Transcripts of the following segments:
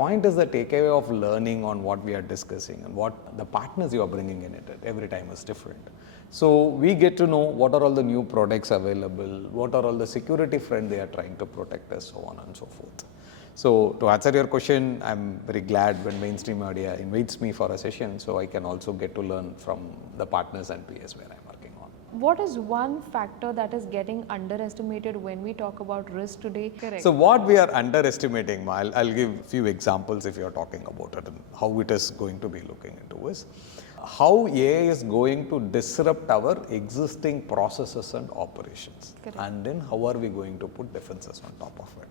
point is the takeaway of learning on what we are discussing and what the partners you are bringing in it every time is different. So we get to know what are all the new products available, what are all the security front they are trying to protect us, so on and so forth. So to answer your question, I'm very glad when mainstream media invites me for a session, so I can also get to learn from the partners and peers where I'm working on. What is one factor that is getting underestimated when we talk about risk today? Correct. So what we are underestimating, I'll give a few examples if you're talking about it and how it is going to be looking into is how AI is going to disrupt our existing processes and operations. Correct. And then how are we going to put defenses on top of it.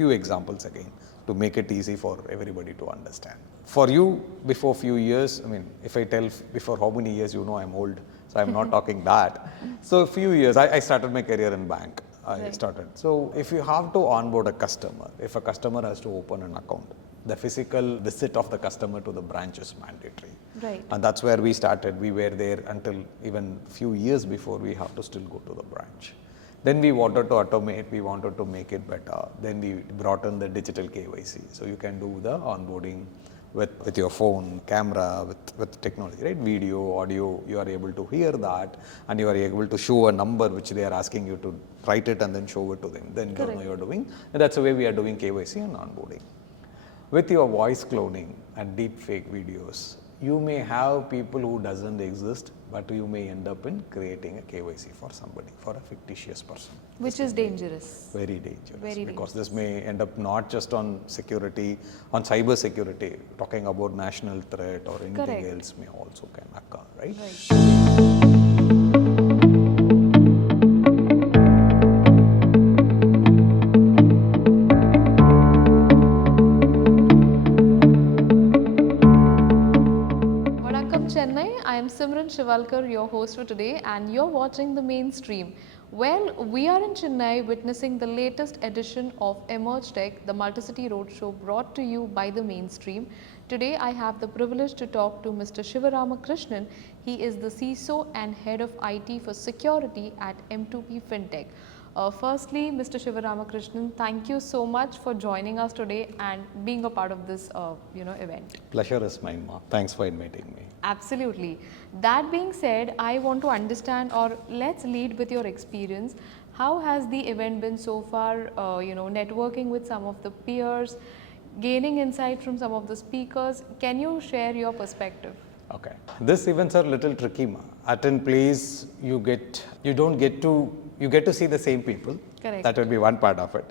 Few examples again to make it easy for everybody to understand. For you, before few years, I mean, if I tell before how many years, you know I'm old, so I'm not talking that. So a few years, I started my career in bank. I started. So if you have to onboard a customer, if a customer has to open an account, the physical visit of the customer to the branch is mandatory. Right. And that's where we started. We were there until even few years before we have to still go to the branch. Then we wanted to automate, we wanted to make it better. Then we brought in the digital KYC. So you can do the onboarding with your phone, camera, with technology, right? Video, audio, you are able to hear that and you are able to show a number which they are asking you to write it and then show it to them. Then you know you're doing. And that's the way we are doing KYC and onboarding. With your voice cloning and deep fake videos, you may have people who doesn't exist, but you may end up in creating a KYC for somebody, for a fictitious person. Which is dangerous. Very dangerous. Very because dangerous. This may end up not just on security, on cyber security, talking about national threat or anything else may also can occur, right? Chennai, I am Simran Shiwalkar, your host for today, and you're watching The Mainstream. Well, we are in Chennai witnessing the latest edition of Emerge Tech, the Multicity Roadshow brought to you by The Mainstream. Today, I have the privilege to talk to Mr. Sivaramakrishnan. He is the CISO and Head of IT for Security at M2P Fintech. Firstly, Mr. Sivaramakrishnan, thank you so much for joining us today and being a part of this event. Pleasure is mine, Ma. Thanks for inviting me. Absolutely. That being said, I want to understand, or let's lead with your experience. How has the event been so far? Networking with some of the peers, gaining insight from some of the speakers. Can you share your perspective? Okay. These events are a little tricky, Ma. At in place, you get to see the same people. Correct. That will be one part of it.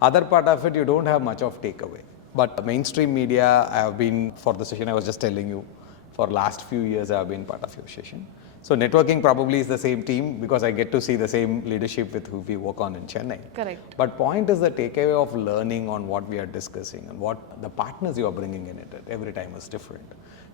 Other part of it, you don't have much of takeaway. But mainstream media, I have been, for the session I was just telling you, for last few years I have been part of your session. So networking probably is the same team because I get to see the same leadership with who we work on in Chennai. Correct. But point is the takeaway of learning on what we are discussing and what the partners you are bringing in it every time is different.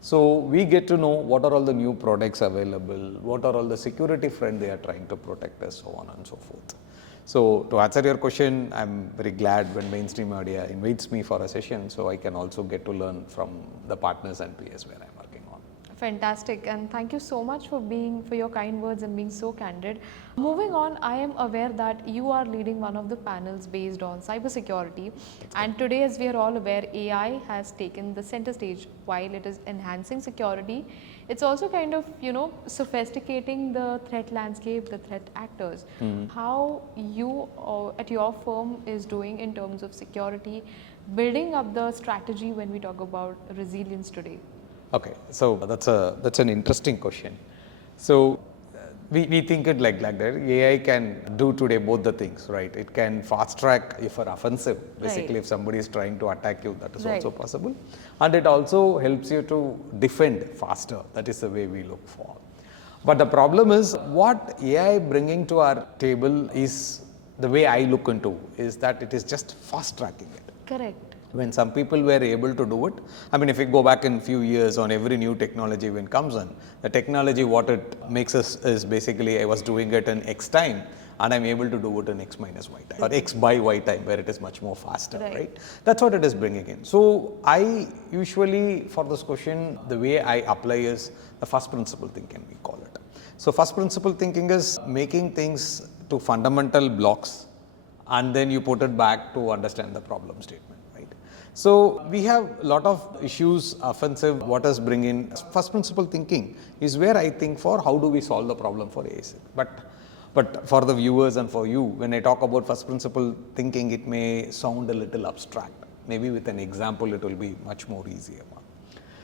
So we get to know what are all the new products available, what are all the security front they are trying to protect us, so on and so forth. So to answer your question, I'm very glad when mainstream media invites me for a session, so I can also get to learn from the partners and peers where I'm working on. Fantastic, and thank you so much for your kind words and being so candid. Moving on, I am aware that you are leading one of the panels based on cybersecurity, and today, as we are all aware, AI has taken the center stage. While it is enhancing security, it's also kind of sophisticating the threat landscape, the threat actors. How you at your firm is doing in terms of security, building up the strategy when we talk about resilience today. Okay, so that's an interesting question. So we think it like that. AI can do today both the things, right? It can fast track if an offensive, basically if somebody is trying to attack you, that is also possible. And it also helps you to defend faster. That is the way we look for. But the problem is what AI bringing to our table is, the way I look into, is that it is just fast tracking it. Correct. When some people were able to do it, I mean, if we go back in few years on every new technology when it comes in, the technology what it makes us is basically I was doing it in X time and I'm able to do it in X minus Y time or X by Y time where it is much more faster, right? That's what it is bringing in. So I usually, for this question, the way I apply is the first principle thinking, we call it. So first principle thinking is making things to fundamental blocks and then you put it back to understand the problem statement. So we have a lot of issues, offensive, what is bringing. First principle thinking is where I think for how do we solve the problem for ASIC. But for the viewers and for you, when I talk about first principle thinking, it may sound a little abstract. Maybe with an example, it will be much more easier.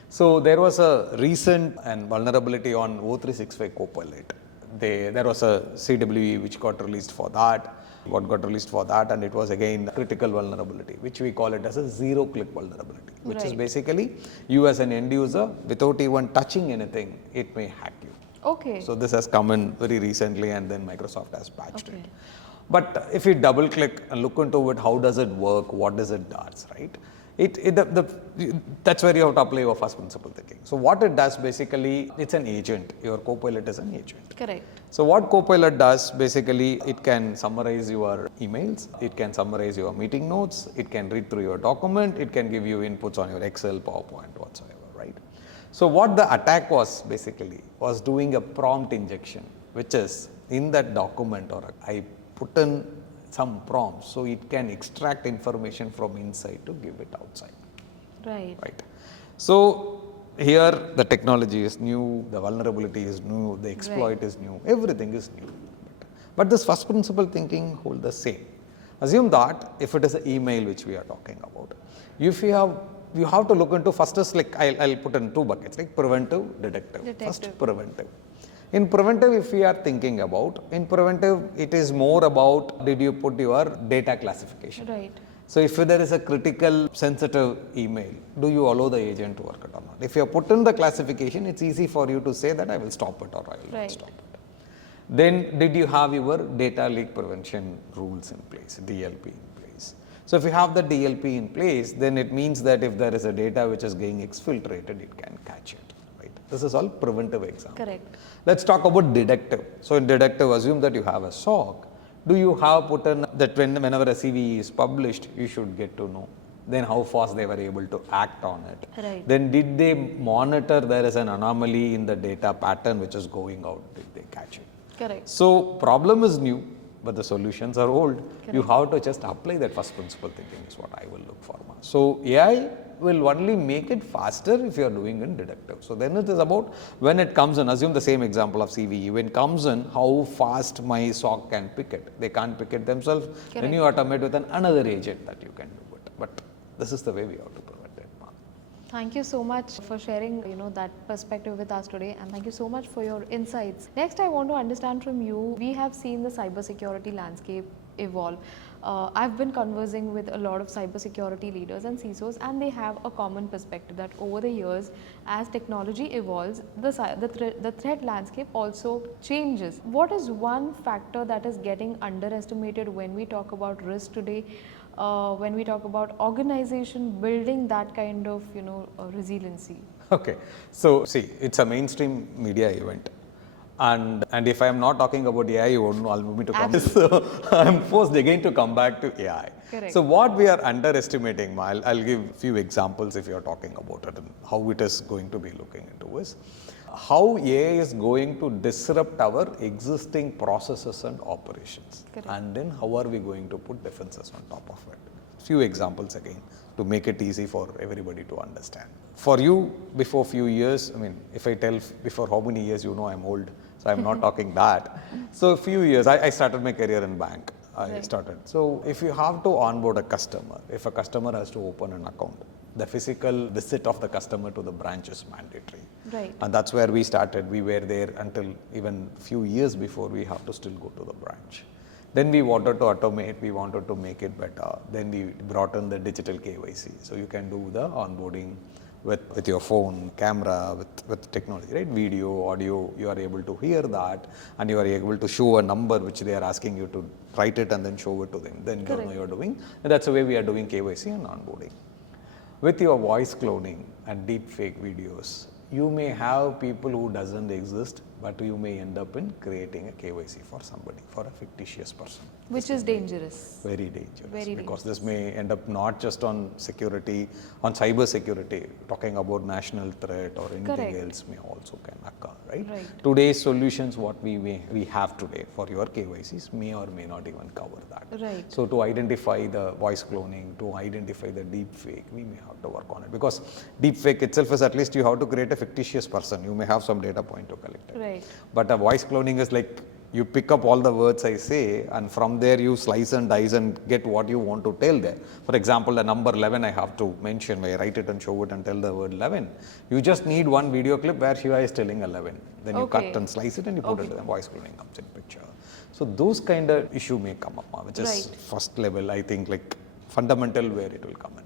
So there was a recent and vulnerability on O365 Copilot. There was a CWE which got released for that. What got released for that, and it was again critical vulnerability, which we call it as a zero-click vulnerability, which is basically you as an end user, without even touching anything, it may hack you. Okay. So this has come in very recently, and then Microsoft has patched it. But if you double click and look into it, how does it work? What does it does, right? That's where you have to apply your first principle thinking. So what it does basically, it's an agent. Your Copilot is an agent. Correct. So what Copilot does basically, it can summarize your emails, it can summarize your meeting notes, it can read through your document, it can give you inputs on your Excel, PowerPoint, whatsoever, right? So what the attack was basically was doing a prompt injection, which is in that document, or I put in some prompts so it can extract information from inside to give it outside. Right. Right. So here the technology is new, the vulnerability is new, the exploit is new, everything is new. But this first principle thinking hold the same. Assume that if it is an email which we are talking about, if you have to look into first is like I'll put in two buckets, like preventive, detective. First preventive. In preventive, if we are thinking about, in preventive, it is more about did you put your data classification. Right. So if there is a critical sensitive email, do you allow the agent to work it or not? If you have put in the classification, it's easy for you to say that I will stop it or I will not stop it. Then did you have your data leak prevention rules in place, DLP in place? So if you have the DLP in place, then it means that if there is a data which is getting exfiltrated, it can catch it, right? This is all preventive example. Correct. Let's talk about detective. So in detective, assume that you have a SOC. Do you have put in that whenever a CVE is published, you should get to know? Then how fast they were able to act on it. Right. Then did they monitor there is an anomaly in the data pattern which is going out? Did they catch it? Correct. So problem is new, but the solutions are old. Correct. You have to just apply that first principle thinking is what I will look for. So AI will only make it faster if you are doing in detective. So then it is about when it comes in, assume the same example of CVE, when it comes in, how fast my SOC can pick it. They can't pick it themselves. Correct. Then you automate with another agent that you can do it. But this is the way we have to prevent it. Thank you so much for sharing, that perspective with us today, and thank you so much for your insights. Next, I want to understand from you, we have seen the cybersecurity landscape evolve. I've been conversing with a lot of cybersecurity leaders and CISOs, and they have a common perspective that over the years, as technology evolves, the threat landscape also changes. What is one factor that is getting underestimated when we talk about risk today? When we talk about organization building that kind of resiliency? Okay, so see, it's a mainstream media event. And if I am not talking about AI, you won't allow me to come. So I am forced again to come back to AI. Correct. So what we are underestimating, I'll give a few examples if you are talking about it and how it is going to be looking into is how AI is going to disrupt our existing processes and operations. Correct. And then how are we going to put defenses on top of it. Few examples again to make it easy for everybody to understand. For you, before few years, if I tell before how many years, I'm old, so I'm not talking that. So a few years, I started my career in bank. So if you have to onboard a customer, if a customer has to open an account, the physical visit of the customer to the branch is mandatory. Right. And that's where we started. We were there until even few years before we have to still go to the branch. Then we wanted to automate, we wanted to make it better. Then we brought in the digital KYC. So you can do the onboarding with your phone, camera, with technology, right? Video, audio, you are able to hear that and you are able to show a number which they are asking you to write it and then show it to them. Then you know you're doing. And that's the way we are doing KYC and onboarding. With your voice cloning and deep fake videos, you may have people who doesn't exist, but you may end up in creating a KYC for somebody, for a fictitious person. Which is dangerous. Very dangerous. Very because dangerous. this may end up not just on security, on cyber security, talking about national threat or anything Correct. else may also can occur, right? Right. Today's solutions, what we have today for your KYCs may or may not even cover that. Right. So to identify the voice cloning, to identify the deep fake, we may have to work on it, because deep fake itself is at least you have to create a fictitious person. You may have some data point to collect it. Right. But a voice cloning is like you pick up all the words I say, and from there you slice and dice and get what you want to tell there. For example, the number 11 I have to mention, where I write it and show it and tell the word 11. You just need one video clip where Shiva is telling 11. Then you cut and slice it and you put it in, the voice cloning comes in picture. So those kind of issue may come up, which is first level, I think, like fundamental where it will come in.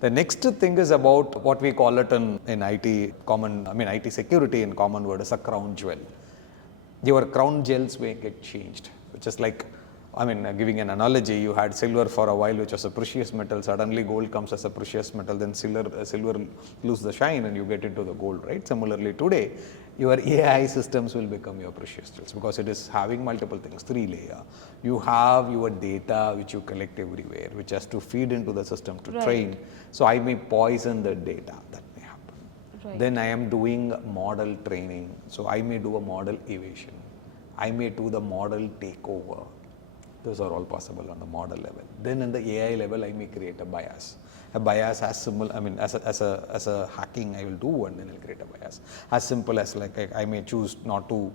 The next thing is about what we call it in IT IT security in common word is a crown jewel. Your crown jewels may get changed, which is like, giving an analogy, you had silver for a while, which was a precious metal. Suddenly gold comes as a precious metal, then silver lose the shine and you get into the gold, right? Similarly today, your AI systems will become your precious jewels, because it is having multiple things, 3 layer. You have your data which you collect everywhere, which has to feed into the system to train. So I may poison the data, that may happen. Right. Then I am doing model training, so I may do a model evasion. I may do the model takeover. Those are all possible on the model level. Then in the AI level, I may create a bias. A bias as simple, as a hacking I will do, and then I'll create a bias. As simple as like I may choose not to,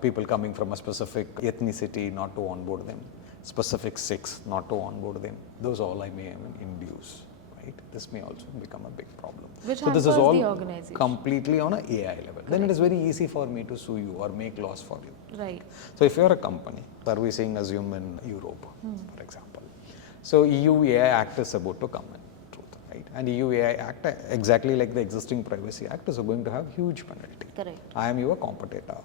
people coming from a specific ethnicity, not to onboard them. Specific sex, not to onboard them. Those all I may induce. Right? This may also become a big problem. Which so this is hampers all the organization. completely on an AI level. Correct. Then it is very easy for me to sue you or make laws for you. Right. So if you are a company, servicing, assume in Europe, for example. So EU AI Act is about to come in, truth, right? And EU AI Act, exactly like the existing Privacy Act, is going to have huge penalty. Correct. I am your competitor,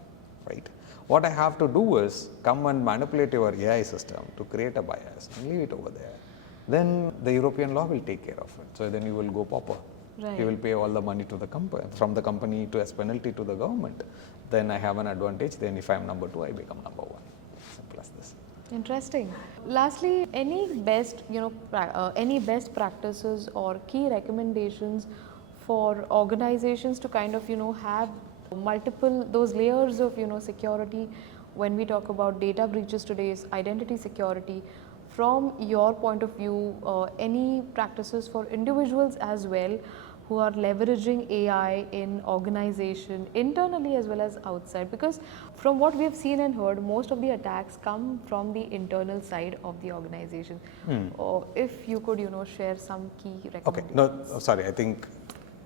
right? What I have to do is come and manipulate your AI system to create a bias and leave it over there. Then the European law will take care of it. So then you will go pauper. Right. You will pay all the money to the company, from the company to as penalty to the government. Then I have an advantage. Then if I am number 2, I become number 1. Simple as this. Interesting. Lastly, any best practices or key recommendations for organizations to kind of have multiple those layers of security when we talk about data breaches today's identity security. From your point of view, any practices for individuals as well who are leveraging AI in organization internally as well as outside? Because from what we have seen and heard, most of the attacks come from the internal side of the organization. Or if you could, share some key recommendations. Okay, no, sorry, I think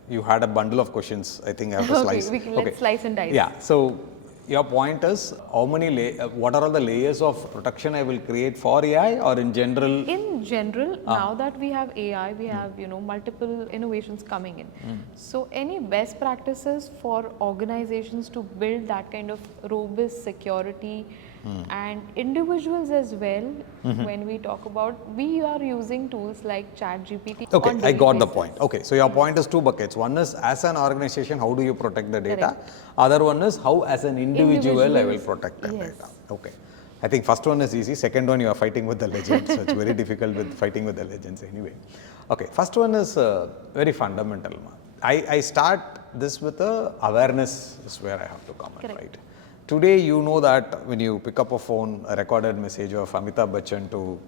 you had a bundle of questions. I think I have to slice. Let's slice and dice. Yeah, so your point is how many what are all the layers of protection I will create for AI, or in general? In general, now that we have AI, we have multiple innovations coming in. So any best practices for organizations to build that kind of robust security and individuals as well. When we talk about, we are using tools like ChatGPT. Okay, I got the point. Okay, so your point is 2 buckets. One is as an organization, how do you protect the data? Correct. Other one is how as an individual I will protect the data. Okay. I think first one is easy. Second one, you are fighting with the legends. So it's very difficult with fighting with the legends anyway. Okay, first one is very fundamental. I start this with awareness is where I have to come in, right? Today, you know that when you pick up a phone, a recorded message of Amitabh Bachchan to,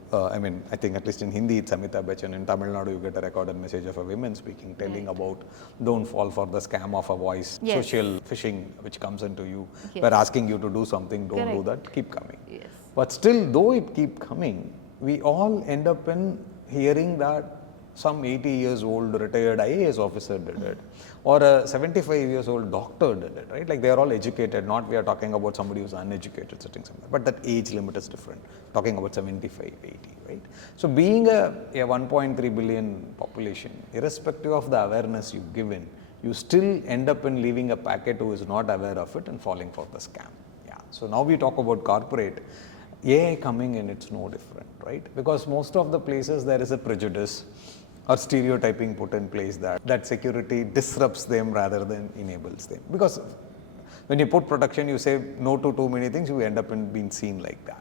I think at least in Hindi it's Amitabh Bachchan. In Tamil Nadu, you get a recorded message of a woman speaking, telling about don't fall for the scam of a voice, social phishing which comes into you. We're asking you to do something, don't do that, keep coming. Yes. But still, though it keep coming, we all end up in hearing that some 80 years old retired IAS officer did it, or a 75 years old doctor did it, right? Like they are all educated, not we are talking about somebody who's uneducated sitting somewhere, but that age limit is different, talking about 75, 80, right? So being a 1.3 billion population, irrespective of the awareness you give in, you still end up in leaving a packet who is not aware of it and falling for the scam. Yeah. So now we talk about corporate, AI coming in, it's no different, right? Because most of the places there is a prejudice or stereotyping put in place that security disrupts them rather than enables them. Because When you put protection, you say no to too many things, you end up in being seen like that.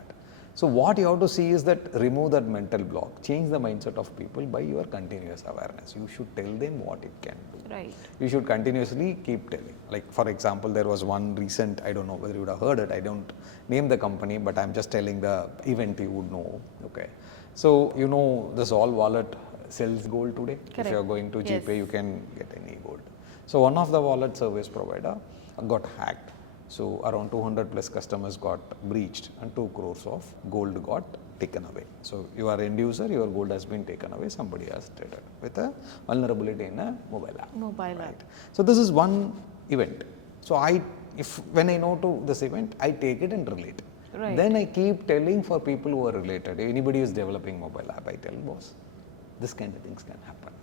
So what you have to see is that remove that mental block, change the mindset of people by your continuous awareness. You should tell them what it can do. Right. You should continuously keep telling. Like for example, there was one recent, I don't know whether you would have heard it, I don't name the company, but I'm just telling the event you would know. Okay. So you know this all wallet sells gold today. Correct. If you're going to Yes. GPay, you can get any gold. So one of the wallet service provider got hacked. So around 200 plus customers got breached and 2 crores of gold got taken away. So you are end user, your gold has been taken away, somebody has traded with a vulnerability in a mobile app. Mobile right? app. So this is one event. So when I know to this event, I take it and relate. Right. Then I keep telling for people who are related. Anybody who is developing mobile app, I tell boss, this kind of things can happen.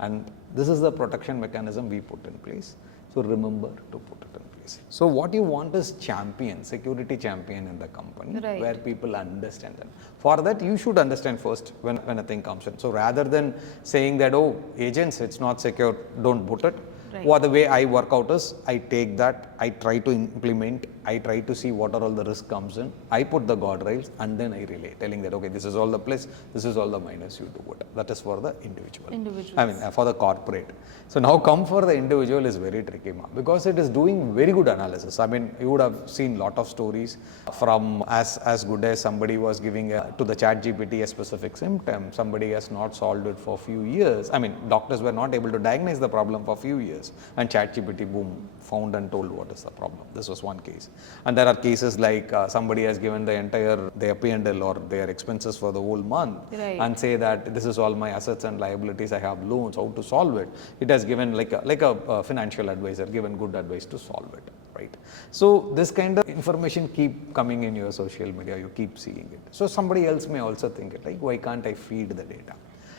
And this is the protection mechanism we put in place. So remember to put it in place. So what you want is champion, security champion in the company, Right. where people understand them. For that, you should understand first when a thing comes in. So rather than saying that, oh, agents, it's not secure, don't put it. Right. Well, the way I work out is I take that, I try to implement, I try to see what are all the risk comes in, I put the guardrails and then I relay, telling that, okay, this is all the plus, this is all the minus, you do it. That is for the individual. Individuals. I mean, for the corporate. So now come for the individual is very tricky, because it is doing very good analysis. I mean, you would have seen lot of stories from as good as somebody was giving to the chat GPT a specific symptom, somebody has not solved it for a few years. I mean, doctors were not able to diagnose the problem for a few years, and chat GPT, boom, found and told what is the problem. This was one case. And there are cases like somebody has given their P&L or their expenses for the whole month, Right. and say that this is all my assets and liabilities, I have loans, how to solve it. It has given like a financial advisor, given good advice to solve it, right? So this kind of information keep coming in your social media, you keep seeing it. So somebody else may also think it, like, why can't I feed the data?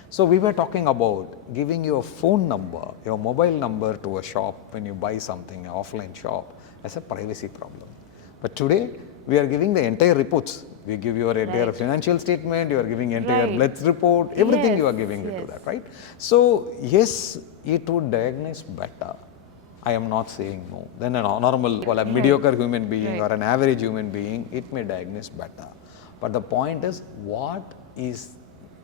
So we were talking about giving your phone number, your mobile number to a shop when you buy something, an offline shop, as a privacy problem. But today, we are giving the entire reports. We give your entire Right. financial statement, you are giving entire Right. blood report, everything you are Yes, giving it to yes. that, right? So yes, it would diagnose better. I am not saying no. Then a normal, well, a mediocre human being Right. or an average human being, it may diagnose better. But the point is, what is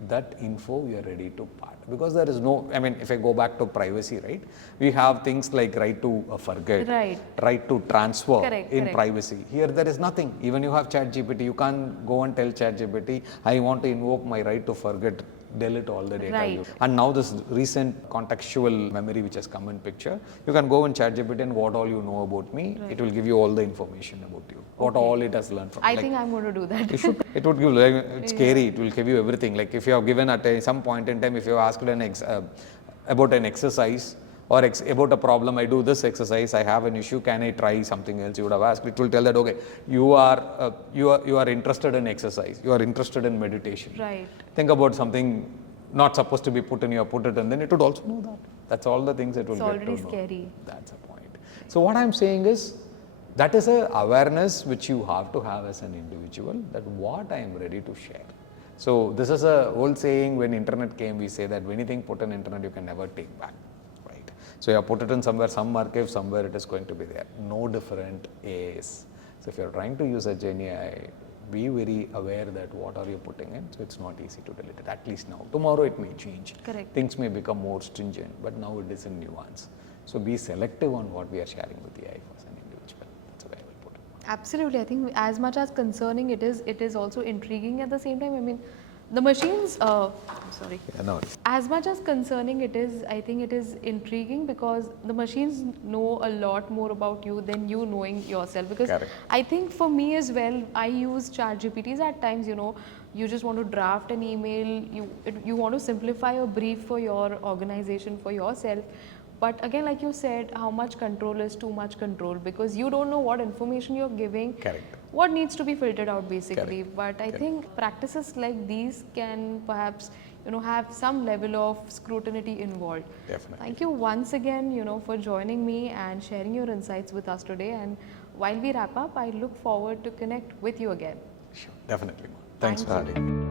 that info we are ready to part? Because there is no, I mean, if I go back to privacy, right? We have things like right to forget, Right. right to transfer Correct, in correct. privacy. Here there is nothing. Even you have chat GPT, you can't go and tell chat GPT, I want to invoke my right to forget, delete all the data. Right. And now this recent contextual memory which has come in picture, you can go in chat GPT and what all you know about me, Right. it will give you all the information about you, what Okay. all it has learned from. I like, think I'm going to do that. you should, it would give, like, it's scary, it will give you everything. Like if you have given at some point in time, if you have asked about an exercise or about a problem, I do this exercise, I have an issue, can I try something else? You would have asked, it will tell that, okay, you are interested in exercise, you are interested in meditation. Right. Think about something not supposed to be put in, you put it, and then it would also know that. That's all the things it will It's get already to know. scary. That's the point. So what I'm saying is, that is a awareness which you have to have as an individual, that what I am ready to share. So this is a old saying, when internet came, we say that anything put on internet you can never take back, right? So you have put it in somewhere, some archive, somewhere it is going to be there. No different is. So if you're trying to use a GenAI, be very aware that what are you putting in, so it's not easy to delete it, at least now. Tomorrow it may change. Correct. Things may become more stringent, but now it is in nuance. So be selective on what we are sharing with the AI as an individual. That's the way I will put it. Absolutely. I think as much as concerning it is also intriguing at the same time. I mean, the machines, I'm sorry. Yeah, no. As much as concerning it is, I think it is intriguing because the machines know a lot more about you than you knowing yourself. Because Correct. I think for me as well, I use chat GPTs at times, you just want to draft an email, you want to simplify a brief for your organization, for yourself. But again, like you said, how much control is too much control, because you don't know what information you're giving. Correct. What needs to be filtered out basically. Correct. But I Correct. think practices like these can perhaps have some level of scrutiny involved. Definitely. Thank you once again for joining me and sharing your insights with us today. And while we wrap up, I look forward to connect with you again. Sure. Definitely. Thanks Thank for having me.